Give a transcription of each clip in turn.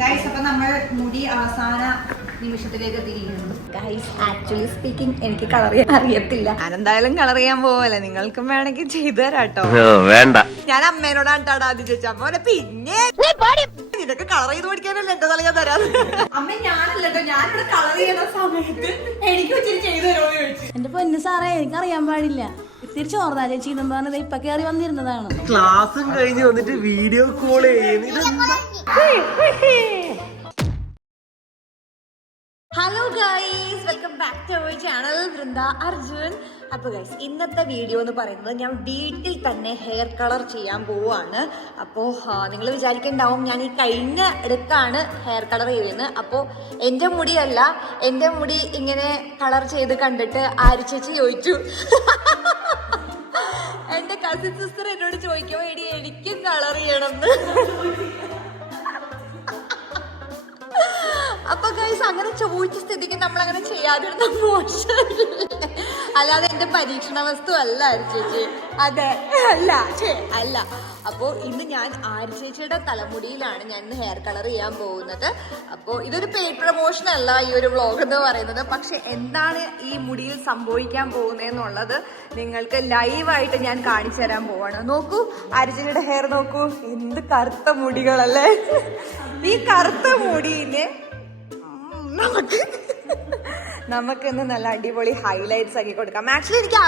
Guys അപ്പൊ നമ്മൾ മുടി അവസാന നിമിഷത്തിലേക്ക് എത്തിയിരിക്കുന്നു. ഗൈസ് ആക്ച്വലി സ്പീക്കിംഗ് എനിക്ക് കളർ ചെയ്യാൻ അറിയത്തില്ല. ഞാൻ എന്തായാലും കളർ ചെയ്യാൻ പോവല്ലേ, നിങ്ങൾക്കും വേണമെങ്കിൽ ചെയ്തു തരാട്ടോ. വേണ്ട, ഞാൻ അമ്മേനോടാണ് ടാടാ ആദ്യം ചോദിച്ചാ പോലെ, പിന്നെ നിനക്ക് കളർ ചെയ്ത് പഠിക്കാനല്ലേ എന്റെ തല ഞാൻ തരാം. അമ്മ ഞാനല്ലോ, ഞാനിവിടെ കളർ ചെയ്യുന്ന സമയത്ത് എനിക്ക് വെച്ചിട്ട് ചെയ്തു തരുമോ ചോദിച്ചു. എന്റെ പൊന്നു സാറേ, എനിക്ക് അറിയാൻ പാടില്ല. തിരിച്ചു ഓർന്നാ ചേച്ചി എന്ന് പറഞ്ഞത് ഇപ്പൊ കയറി വന്നിരുന്നതാണ്. ക്ലാസ്സും കഴിഞ്ഞ് വന്നിട്ട് video call hello guys, welcome back to our channel Vrinda Arjun. അപ്പോൾ ഗൈസ് ഇന്നത്തെ വീഡിയോ എന്ന് പറയുന്നത് ഞാൻ വീട്ടിൽ തന്നെ ഹെയർ കളർ ചെയ്യാൻ പോവുകയാണ്. അപ്പോൾ നിങ്ങൾ വിചാരിക്കുന്നുണ്ടാവും ഞാൻ ഈ കഴിഞ്ഞ അടുത്താണ് ഹെയർ കളർ ചെയ്യുന്നത്. അപ്പോൾ എൻ്റെ മുടിയല്ല, എൻ്റെ മുടി ഇങ്ങനെ കളർ ചെയ്ത് കണ്ടിട്ട് ആര് ചേച്ചി ചോദിച്ചു, എൻ്റെ കസിൻ സിസ്റ്റർ എന്നോട് ചോദിക്കുമ്പോൾ എടി എനിക്കും കളർ ചെയ്യണമെന്ന്. അപ്പൊ ഗൈസ് അങ്ങനെ ചോദിച്ച സ്ഥിതിക്ക് നമ്മൾ അങ്ങനെ ചെയ്യാതിരുന്ന മോശമില്ല. അല്ലാതെ എന്റെ പരീക്ഷണ വസ്തു അല്ല ചേച്ചി, അതെ അല്ല. അപ്പോൾ ഇന്ന് ഞാൻ ആര് ചേച്ചിയുടെ തലമുടിയിലാണ് ഞാൻ ഇന്ന് ഹെയർ കളർ ചെയ്യാൻ പോകുന്നത്. അപ്പോൾ ഇതൊരു പെയ്ഡ് പ്രൊമോഷൻ അല്ല ഈ ഒരു വ്ളോഗ് എന്ന് പറയുന്നത്. പക്ഷെ എന്താണ് ഈ മുടിയിൽ സംഭവിക്കാൻ പോകുന്നതെന്നുള്ളത് നിങ്ങൾക്ക് ലൈവായിട്ട് ഞാൻ കാണിച്ചു തരാൻ പോവാണ്. നോക്കൂ, ആര് ചേച്ചിയുടെ ഹെയർ നോക്കൂ, എന്ത് കറുത്ത മുടികളല്ലേ. ഈ കറുത്ത മുടിയിന് നമുക്കിന്ന് നല്ല അടിപൊളി ഹൈലൈറ്റ്സ് ആക്കി കൊടുക്കാം. ആക്ച്വലി എനിക്ക്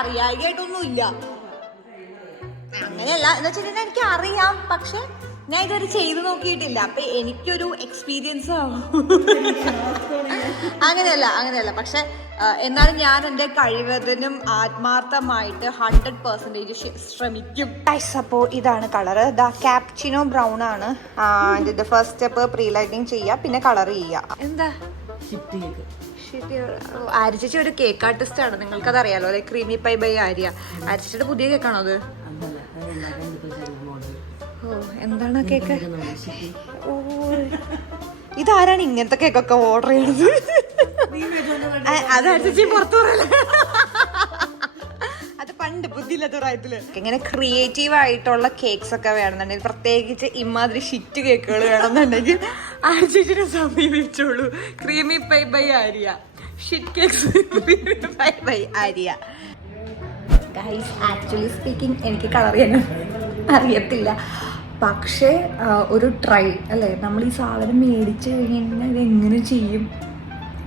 അറിയായിട്ടൊന്നും ഇല്ല, അങ്ങനെയല്ല എന്ന് വെച്ചിട്ടുണ്ടെങ്കിൽ എനിക്ക് അറിയാം, പക്ഷെ ഞാൻ ഇതുവരെ ചെയ്തു നോക്കിയിട്ടില്ല. അപ്പൊ എനിക്കൊരു എക്സ്പീരിയൻസ് ആവും. അങ്ങനെയല്ല പക്ഷെ എന്നാലും ഞാൻ എൻ്റെ കഴിവതിനും ആത്മാർത്ഥമായിട്ട് 100% ശ്രമിക്കും. അപ്പോൾ ഇതാണ് കളറ്, ക്യാപ്ചിനോ ബ്രൗൺ ആണ്. ഇത് ഫസ്റ്റ് സ്റ്റെപ്പ് പ്രീ ലൈറ്റിംഗ് ചെയ്യുക, പിന്നെ കളർ ചെയ്യുക. എന്താ ആര്യച്ചി ഒരു കേക്ക് ആർട്ടിസ്റ്റ് ആണ്, നിങ്ങൾക്കത് അറിയാലോ അല്ലെ, ക്രീമി പൈ ബൈ ആര്യ. ആര്യച്ചിയുടെ പുതിയ കേക്കാണോ അത്? ഓ, എന്താണ് കേക്ക്? ഓ, ഇതാരാണ് ഇങ്ങനത്തെ കേക്കൊക്കെ ഓർഡർ ചെയ്യണത്? അത് ആര്യച്ചി പുറത്തു പറയല, അത് പണ്ട് ബുദ്ധിയില്ലാത്ത പ്രായത്തില്. ഇങ്ങനെ ക്രിയേറ്റീവ് ആയിട്ടുള്ള കേക്ക്സ് ഒക്കെ വേണമെന്നുണ്ടെങ്കിൽ, പ്രത്യേകിച്ച് ഇമാതിരി ഷിറ്റ് കേക്കുകൾ വേണമെന്നുണ്ടെങ്കിൽ ആര്യച്ചിനെ സമീപിച്ചോളൂ. Creamy pie by Arya, sheet cakes pie by Arya. Guys actually speaking എനിക്ക് കളർ ചെയ്യാൻ അറിയത്തില്ല, പക്ഷേ ഒരു ട്രൈ അല്ലേ, നമ്മൾ ഈ സാധനം മേടിച്ച് കഴിഞ്ഞാൽ ഇത് എങ്ങനെ ചെയ്യും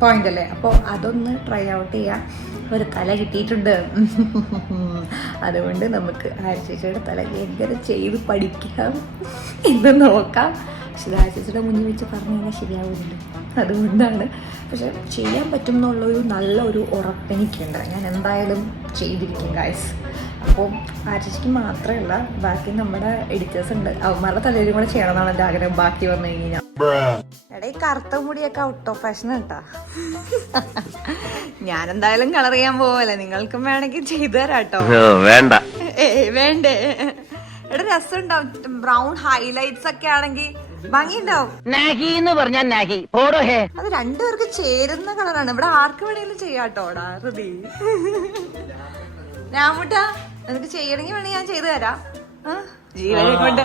പോയിന്റ് അല്ലേ. അപ്പോൾ അതൊന്ന് ട്രൈ ഔട്ട് ചെയ്യാം. ഒരു തല കിട്ടിയിട്ടുണ്ട്, അതുകൊണ്ട് നമുക്ക് ആര്യച്ചേച്ചിയുടെ തല എങ്ങനെ ചെയ്ത് പഠിക്കാം എന്ന് നോക്കാം. പക്ഷേ ആര്യച്ചേച്ചിയുടെ മുന്നിൽ വെച്ച് പറഞ്ഞു കഴിഞ്ഞാൽ ശരിയാവുന്നുണ്ട്, അതുകൊണ്ടാണ്. പക്ഷെ ചെയ്യാൻ പറ്റും എന്നുള്ളൊരു നല്ലൊരു ഉറപ്പെനിക്കുണ്ട്. ഞാൻ എന്തായാലും ചെയ്തിരിക്കും ഗൈസ്. അപ്പോൾ ആര്യച്ചയ്ക്ക് മാത്രമല്ല, ബാക്കി നമ്മുടെ എഡിറ്റേഴ്സ് ഉണ്ട്, അവന്മാരുടെ തലയിലും കൂടെ ചെയ്യണം എന്നാണ് എൻ്റെ ആഗ്രഹം. ബാക്കി വന്നു കഴിഞ്ഞാൽ എടാ ഈ കറുത്ത മുടിയൊക്കെ ഔട്ട് ഓഫ് ഫാഷൻ കേട്ടാ. ഞാൻ എന്തായാലും കളർ ചെയ്യാൻ പോവല്ലേ, നിങ്ങൾക്കും വേണമെങ്കിൽ ചെയ്തു തരാട്ടോ. വേണ്ട, വേണ്ടേ? എടാ രസം ഉണ്ടാവും, ബ്രൗൺ ഹൈലൈറ്റ്സ് ഒക്കെ ആണെങ്കിൽ ഭംഗിയുണ്ടാവും. അത് രണ്ടുപേർക്ക് ചേരുന്ന കളറാണ്. ഇവിടെ ആർക്ക് വേണമെങ്കിലും ചെയ്യാട്ടോടാ ഹൃദി. രാമുട്ടാ നിനക്ക് ചെയ്യണമെങ്കിൽ വേണമെങ്കിൽ ഞാൻ ചെയ്തു തരാം. ജീവനെ കൊണ്ട്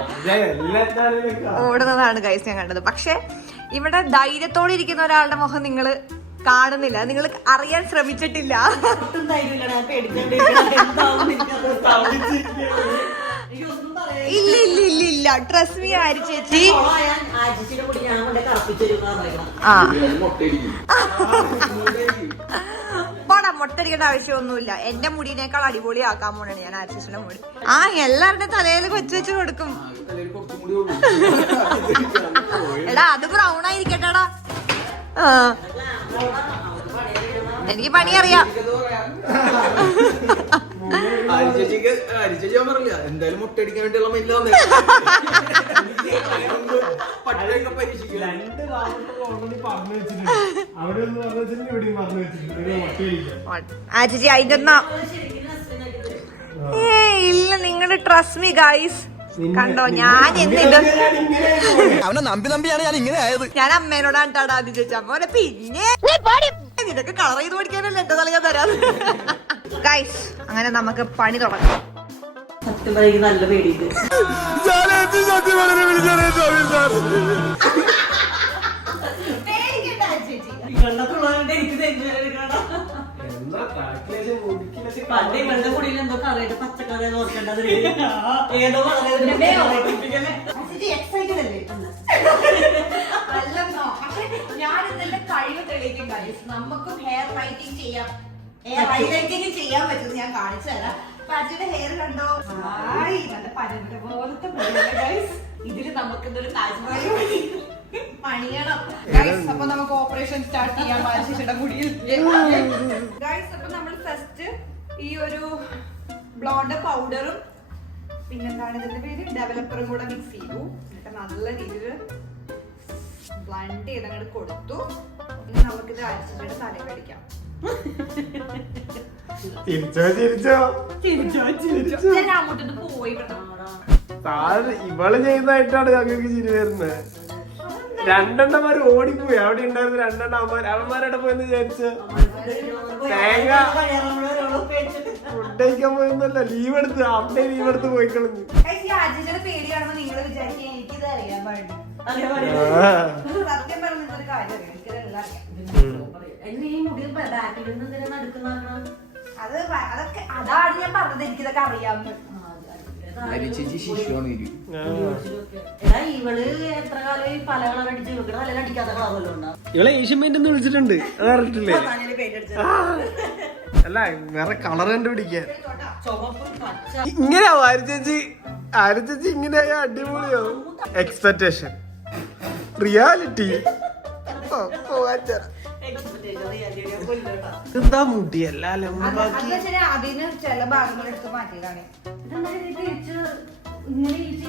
ഓടുന്നതാണ് ഗൈസ് ഞാൻ കണ്ടത്. പക്ഷെ ഇവിടെ ധൈര്യത്തോടെ ഇരിക്കുന്ന ഒരാളുടെ മുഖം നിങ്ങൾ കാണുന്നില്ല, നിങ്ങൾ അറിയാൻ ശ്രമിച്ചിട്ടില്ല. ഇല്ല ട്രസ്റ്റ് മീ ആര്യ ചേച്ചി. പോടാ, മൊട്ടടിക്കേണ്ട ആവശ്യമൊന്നുമില്ല. എന്റെ മുടിനേക്കാൾ അടിപൊളിയാക്കാൻ പോണാണ് ഞാൻ ആര്യ ചേച്ചിയുടെ മുടി. എല്ലാവരുടെ തലയിൽ വെച്ച് കൊടുക്കും. എടാ അത് ബ്രൗൺ ആയിരിക്കട്ടെടാ. എനിക്ക് പണി അറിയാം. എന്തായാലും മുട്ടടിക്കാൻ വേണ്ടിയുള്ള മില്ല ആര്യ അതിന്റെ ഇല്ല, നിങ്ങളുടെ ട്രസ്റ്റ് മീ ഗൈസ്. കണ്ടോ ഞാൻ എന്നിട്ട് അവനെ നമ്പിയാണ് ഞാൻ ഇങ്ങനെ ആയത്. ഞാൻ അമ്മേനോടാണ് ടാടാ ആദ്യം ചോദിച്ചാ പോലെ, പിന്നെ നിനക്ക് കളർ ചെയ്ത് പഠിക്കാനല്ലേ എന്റെ തല ഞാൻ തരാം. ഗൈസ് അങ്ങനെ നമുക്ക് പണി തുടങ്ങാം. സത്യം പറയുന്നത് നല്ല പേടിയുണ്ട്. പണ്ട് ഇവളുടെ കുടിയിൽ എന്തോ കറിയായിട്ട് പച്ചക്കറി നോക്കേണ്ടത് ഏതോ എക്സൈറ്റഡ് അല്ലേ അല്ലെന്നോ? പക്ഷെ ഞാൻ ഇതിന്റെ കഴിവ് തെളിയിക്കും guys. നമുക്കും ഹെയർ ലൈറ്റിംഗ് ചെയ്യാം, ഹെയർ ഹൈലൈറ്റിംഗ് ചെയ്യാൻ പറ്റും. ഞാൻ കാണിച്ചു തരാം. പാച്ചിയുടെ ഹെയർ കണ്ടോ? ആയി നല്ല പരമ്പര പോലത്തെ ഗൈസ്. ഇതില് നമുക്ക് ഇതൊരു താജ്മഹൽ പണിയണം ഗൈസ്. അപ്പൊ നമുക്ക് ഓപ്പറേഷൻ സ്റ്റാർട്ട് ചെയ്യാം പാച്ചിയുടെ മുടിയിൽ ഗൈസ്. അപ്പൊ നമ്മൾ ഫസ്റ്റ് ഈ ഒരു ബ്ലോണ്ട് പൗഡറും പിന്നെന്താണ് ഇതിന്റെ പേര് ഡെവലപ്പറും കൂടെ മിക്സ് ചെയ്തു. എന്നിട്ട് നല്ല രീതിയിൽ ബ്ലണ്ട് ചെയ്തങ്ങോട്ട് കൊടുത്തു. ഇനി നമുക്കിത് അരച്ചിട്ട് തലയിൽ അടിക്കാം. ഞാൻ അങ്ങോട്ട് പോയി ഇവള് ചെയ്യുന്നതായിട്ടാണ് ഞങ്ങൾക്ക് ചിരി വരുന്നത്. രണ്ടെണ്ണമാര് ഓടിപ്പോയി. അവിടെ ഉണ്ടായിരുന്ന രണ്ടെണ്ണം അവന്മാരുടെ പോയെന്ന് വിചാരിച്ച തേങ്ങ ഫുഡ് കഴിക്കാൻ പോയെന്നല്ല, ലീവ് എടുത്ത് അവിടെ ലീവ് എടുത്ത് പോയി കളഞ്ഞു. അജിയുടെ പേടിയാണെന്ന് നിങ്ങൾ വിചാരിക്കാൻ എനിക്കിത് അറിയാൻ പാടില്ല. സത്യം പറഞ്ഞ ഒരു കാര്യം അറിയാം, എനിക്കിതെല്ലാം അറിയാം. ഈ മുടി ബാക്കിൽ നിന്ന് എന്തിനാ നടക്കുന്ന അതൊക്കെ അതാണ് ഞാൻ പറഞ്ഞത്, എനിക്കിതൊക്കെ അറിയാമെന്ന്. എടാ ഇവള് എത്ര കാലം ഈ പല കളർ അടിച്ച് വെക്കണം, നല്ല അടിക്കാത്ത കളറല്ലോ ഉണ്ടാവും. ഇവളെ ഏഷ്യൻ പെയിന്റ് എന്ന് വിളിച്ചിട്ടുണ്ട്, അത് അറിയിട്ടില്ലേ? അല്ല വേറെ കളർ കണ്ടുപിടിക്കാൻ ഇങ്ങനെയാവും. ആര് ചേച്ചി ഇങ്ങനെയായ അടിപൊളിയോ? എക്സ്പെക്ടേഷൻ റിയാലിറ്റി എന്താ മുടിയല്ല അതിന് ചില ഭാഗങ്ങൾ എടുത്ത് മാറ്റിയതാണ്.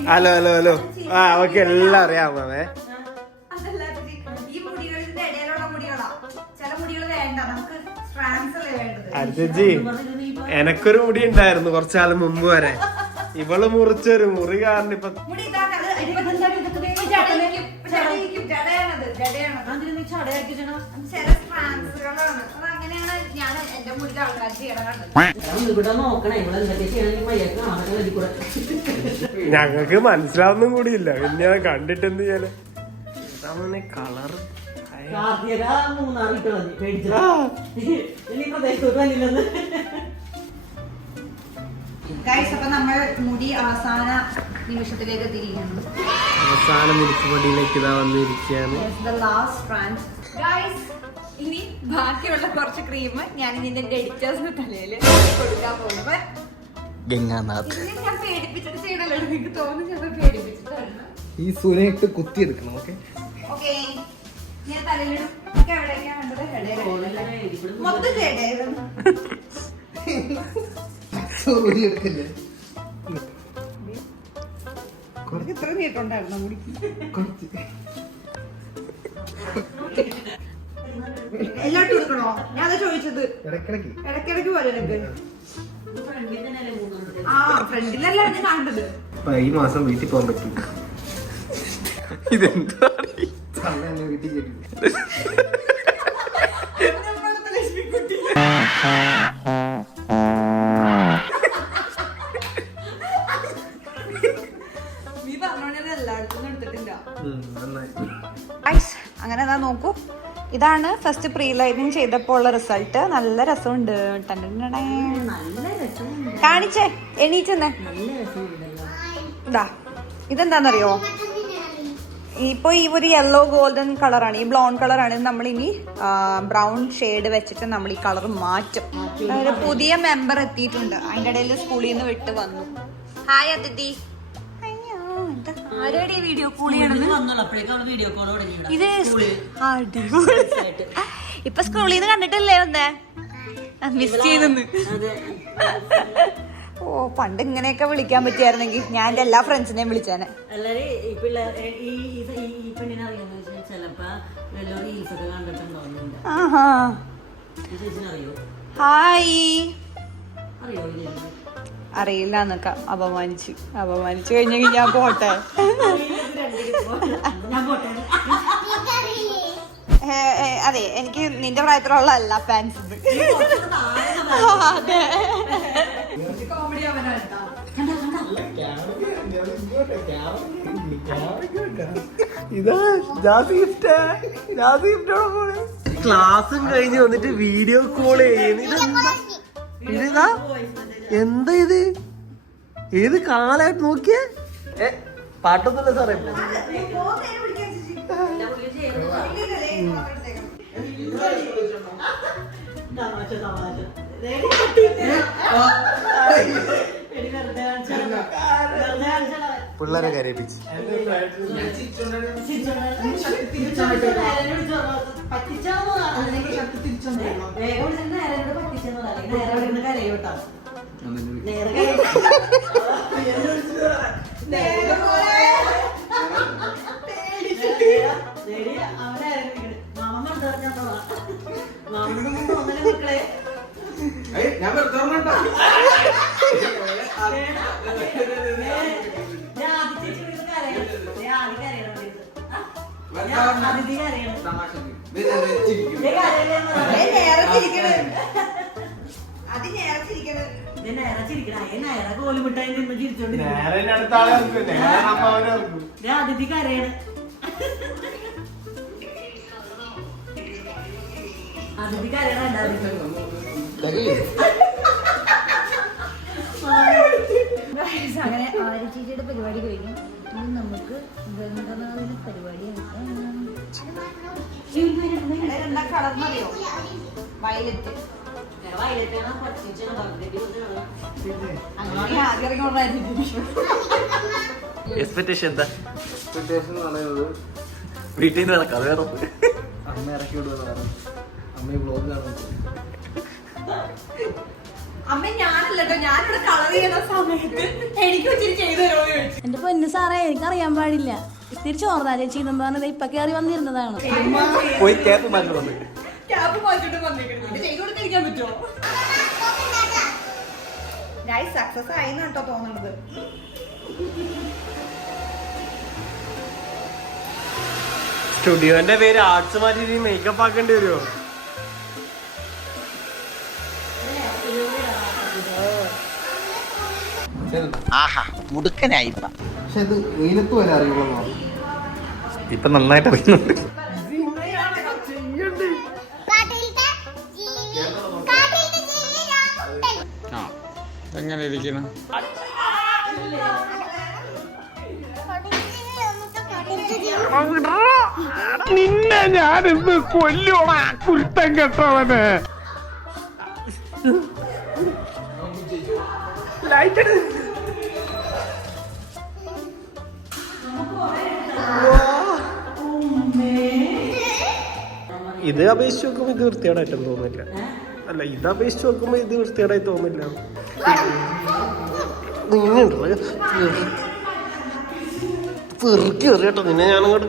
ഹലോ ഹലോ ഹലോ ആ ഓക്കെ എല്ലാം അറിയാമേ. അതല്ല ഈ മുടികളിന്റെ ഇടയിലുള്ള മുടികളാ, ചില മുടികൾ വേണ്ട, നമുക്ക് സ്ട്രാൻഡ്സ് അല്ലേ വേണ്ടത്. ചേച്ചി എനക്കൊരു മുടി ഉണ്ടായിരുന്നു കുറച്ചാളും മുമ്പ് വരെ. ഇവള് മുറിച്ചൊരു മുറി കാരണം ഇപ്പൊ മുടി ഇതാക്കത് ചില സ്ട്രാൻഡ്സുകളാണ്. അതങ്ങനെയാണ് ഞാൻ എന്റെ മുടിയിൽ ആൾക്കാർ ചെയ്യണം കണ്ടത്. ഇവിടെ നോക്കണേ ഇവിടെ എന്തൊക്കെ ചെയ്യണമെങ്കിൽ മയ്യക്ക് കാണാൻ വേണ്ടി കൂടെ ഞങ്ങക്ക് മനസ്സിലാവുന്നും കൂടിയില്ല. പിന്നെ ഞാൻ കണ്ടിട്ട് എന്ത് ചെയ്യാന് കളർ മൂന്നാറിട്ട് മതി പേടിച്ചാ ഇനി പ്രദേശത്തോട്ട് വന്നില്ലെന്ന്. ഗൈസ് അപ്പൊ നമ്മൾ മുടി അവസാന നിമിഷത്തിലേക്ക് എത്തിയിരിക്കുന്നു. അവസാന മുടിച്ചുപടിയിലേക്ക് ഇതാ വന്നിരിക്കുകയാണ്. ഇനി ബാക്കിയുള്ള കുറച്ച് ക്രീം ഞാൻ ഇതിന്റെ എഡിറ്റേഴ്സിന്റെ തലയിൽ കൊടുക്കാൻ പോകുമ്പോ ഗംഗാനാഥ് ഞാൻ പേടിപ്പിച്ചിട്ട് ചെയ്യണല്ലോ, നിങ്ങൾക്ക് തോന്നുന്നു ചിലപ്പോൾ പേടിപ്പിച്ചിട്ടാണ്. ഈ സൂര്യയിട്ട് കുത്തിയെടുക്കണം. ഓക്കെ ഓക്കെ ഞാൻ തലയിലിടും. എവിടേക്കാണ് വേണ്ടത്? മൊത്തം ചെയ്യണ്ടായിരുന്നു. സൂര്യ എടുക്കില്ലേ? ഇത്ര നീട്ടുണ്ടായിരുന്നു മുടി. എല്ലാട്ടും എടുക്കണോ? ഞാൻ അതാ ചോദിച്ചത്. ഇടയ്ക്കിടയ്ക്ക് പോലെ ആ ഫ്രണ്ടിലല്ല ഞാൻ കാണേണ്ടത്. ഈ മാസം വീട്ടിൽ പോകാൻ പറ്റും. ഇതെന്താ വീട്ടിൽ നീ പറഞ്ഞോണ്ട് എല്ലായിടത്തും എടുത്തിട്ടില്ല. അങ്ങനെ അതാ നോക്കൂ, ഇതാണ് ഫസ്റ്റ് പ്രീ ലൈനിങ് ചെയ്തപ്പോൾ ഉള്ള റിസൾട്ട്. നല്ല രസമുണ്ട്. കാണിച്ചേ എണീച്ചെന്നേ. ഇതാ ഇതെന്താന്നറിയോ? ഇപ്പൊ ഈ ഒരു യെല്ലോ ഗോൾഡൻ കളറാണ്, ഈ ബ്ലൗൺ കളറാണ്. നമ്മളിനി ബ്രൗൺ ഷെയ്ഡ് വെച്ചിട്ട് നമ്മൾ ഈ കളർ മാറ്റും. ഒരു പുതിയ മെമ്പർ എത്തിയിട്ടുണ്ട്, അതിന്റെ ഇടയിൽ സ്കൂളിൽ നിന്ന് വിട്ട് വന്നു. ഹായ് അതിഥി. ആരുടെ വീഡിയോ കോൾ വീഡിയോ കോൾ തുടങ്ങി. ഇത് ഇപ്പൊ സ്കൂളിൽ നിന്ന് കണ്ടിട്ടല്ലേ വന്നേ? മിസ് ചെയ്തെന്ന്. ഓ പണ്ട് ഇങ്ങനെയൊക്കെ വിളിക്കാൻ പറ്റിയായിരുന്നെങ്കിൽ ഞാൻ എന്റെ എല്ലാ ഫ്രണ്ട്സിനെയും വിളിച്ചേനെ. എല്ലാരും ഈ പെണ്ണിനെ അറിയാന്ന് വെച്ചാൽ ചിലപ്പോ റീൽസ് ഒക്കെ കണ്ടിട്ടുണ്ടോന്നുണ്ട്. അറിയോ? ഹായ്. അറിയോ? അറിയില്ല എന്നൊക്കെ അപമാനിച്ചു കഴിഞ്ഞെങ്കിൽ ഞാൻ പോട്ടെ. അതെ എനിക്ക് നിന്റെ പ്രായത്തിലുള്ള അല്ല ഫാൻസ്. അതെ ഇതാ ക്ലാസ്സും കഴിഞ്ഞ് വന്നിട്ട് വീഡിയോ കോൾ ചെയ്യുന്നു. ഇതാ എന്താ ഇത് ഏത് കാലായിട്ട് നോക്കിയേ പാട്ടൊന്നുമില്ല സാറേ ഇപ്പൊ പിള്ളേരെ കരയിപ്പിച്ച് ഞാൻ അതിഥി കരയാണ് അതിഥി കരയാണ് അങ്ങനെ ആര്യചേച്ചിയുടെ പരിപാടി കഴിഞ്ഞു. ഇനി നമുക്ക് ഗംഗനാഥിന് പരിപാടി കളർന്നറിയോ? വയലറ്റ്. അങ്ങനെ ആദ്യം ഇറങ്ങിക്കൊണ്ടായിരുന്നു. എക്സ്പെക്ടേഷൻ എന്താ എക്സ്പെക്ടേഷൻ എന്ന് പറയുന്നത് വീട്ടിൽ നിന്ന് നടക്കാം വേറെ അമ്മ ഇറക്കി വിടുന്നതാണ്. അമ്മ വ്ലോഗ് കാണുന്നത്. അമ്മ ഞാനല്ലോ, ഞാനിവിടെ കളർ ചെയ്യുന്ന സമയത്ത് എനിക്ക് വെച്ചിട്ട് ചെയ്തു തരുമോ ചോദിച്ചു. എന്റെ പൊന്നു സാറേ എനിക്കറിയാൻ പാടില്ല. ഇത്തിരി ചോർന്നാ ചേച്ചി എന്നും പറഞ്ഞത് ഇപ്പൊ കയറി വന്നിരുന്നതാണ്. പോയി ക്യാപ്പ് മാറ്റി വന്നു ക്യാപ്പ് മാറ്റിട്ട് വന്നിരിക്കുന്നത് ചെയ്തു കൊടുത്തിരിക്കാൻ പറ്റുമോ? ഞാൻ സക്സസ് ആയിന്ന് കേട്ടോ തോന്നുന്നത്. സ്റ്റുഡിയോന്റെ പേര് ആർട്സ് മാറ്റി മേക്കപ്പ് ആക്കേണ്ടി വരുമോ? ആഹാ മുടുക്കനായി പക്ഷെ ഇത് വെയിലത്ത് വരെ അറിയുള്ളൂ. ഇപ്പൊ നന്നായിട്ട് അറിയുന്നുണ്ട്. എങ്ങനെ ഇരിക്കണം നിന്നെ ഞാനിന്ന് കൊല്ലോടാ കുരുത്തം കെട്ടവന്. ഇത് അപേക്ഷിച്ച് നോക്കുമ്പോ ഇത് വൃത്തികേടായിട്ടും തോന്നില്ല. അല്ല ഇത് അപേക്ഷിച്ച് നോക്കുമ്പോ ഇത് വൃത്തികേടായി തോന്നില്ല. പെറുക്കി എറിയട്ടോ നിന്നെ ഞാനങ്ങോട്ട്